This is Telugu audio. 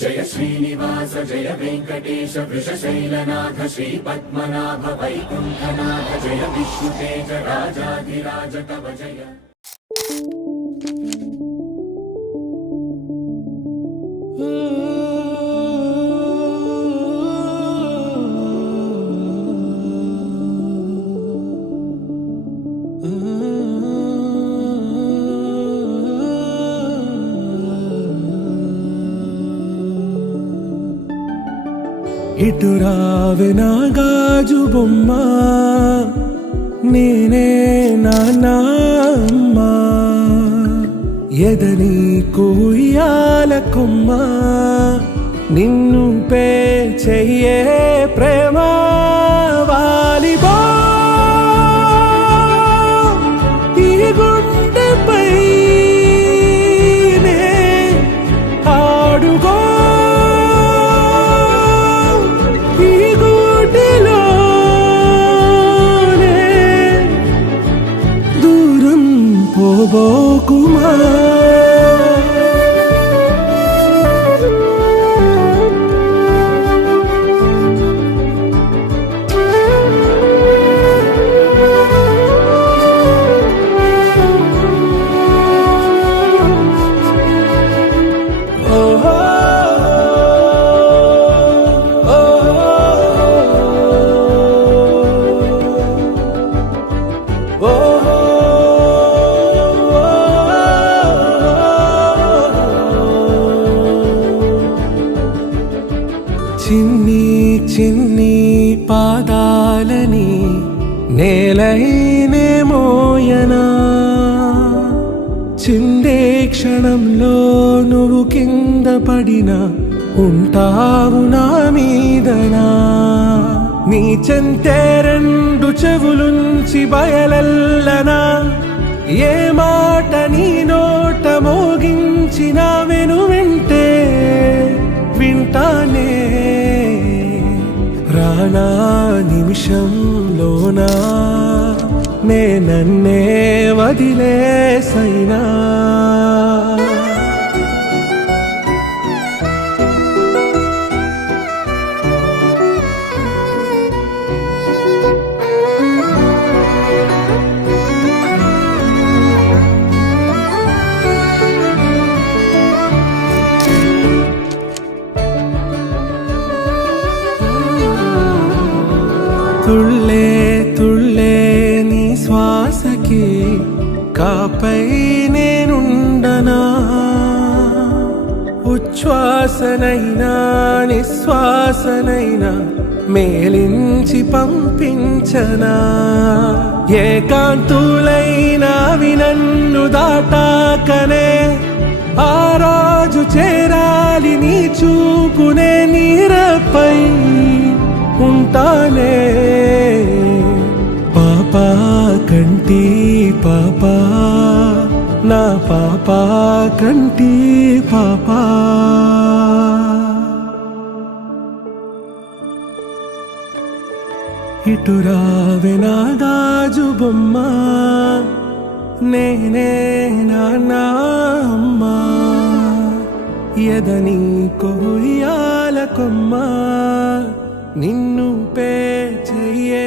జయ శ్రీనివాస జయ వెంకటేశ వృషశైలనాథ శ్రీ పద్మనాభ వైకుంఠనాథ జయ విష్ణుతేజ రాజాధిరాజ తవ జయ. ఇటు రావే నా గాజు బొమ్మ, నేనే నాన్నమ్మ, ఎదని కుయ్యాల కొమ్మ, నిన్ను పే చెయ్యే ప్రేమ వాలిబో ఈ గుండెపై ఆడుగో పోబోకుమా. చిన్ని చిన్ని పాదాలని నేలైనే మోయనా, చిందే క్షణంలో నువ్వు కింద పడినా ఉంటావు నా మీదనా. నీ చెంతే రెండు చెవులుంచి బయలెల్లనా, ఏ మాట నీ నోట మోగించిన వెను వింటే వింటానే. రానా నిమిషంలోనా నే నన్నే వదిలేసైనా, తుళ్ళే తుళ్ళే నీ శ్వాసకి కాపై నేనుండనా, ఉచ్ఛ్వాసనైనా నిశ్వాసనైనా మేలించి పంపించనా. ఏకాంతులైనవి నన్ను దాటాకనే ఆ రాజు చేరాలి నీ చూపునే నీరపై ఉంటానే. పాపా కంటి పాపా నా పాపా కంటి పాపా. ఇటు రావే నా గాజు బొమ్మ, నేనే నాన్నమ్మ, ఎదని కొయ్యాల కొమ్మ, నిన్ను పే చెయ్యే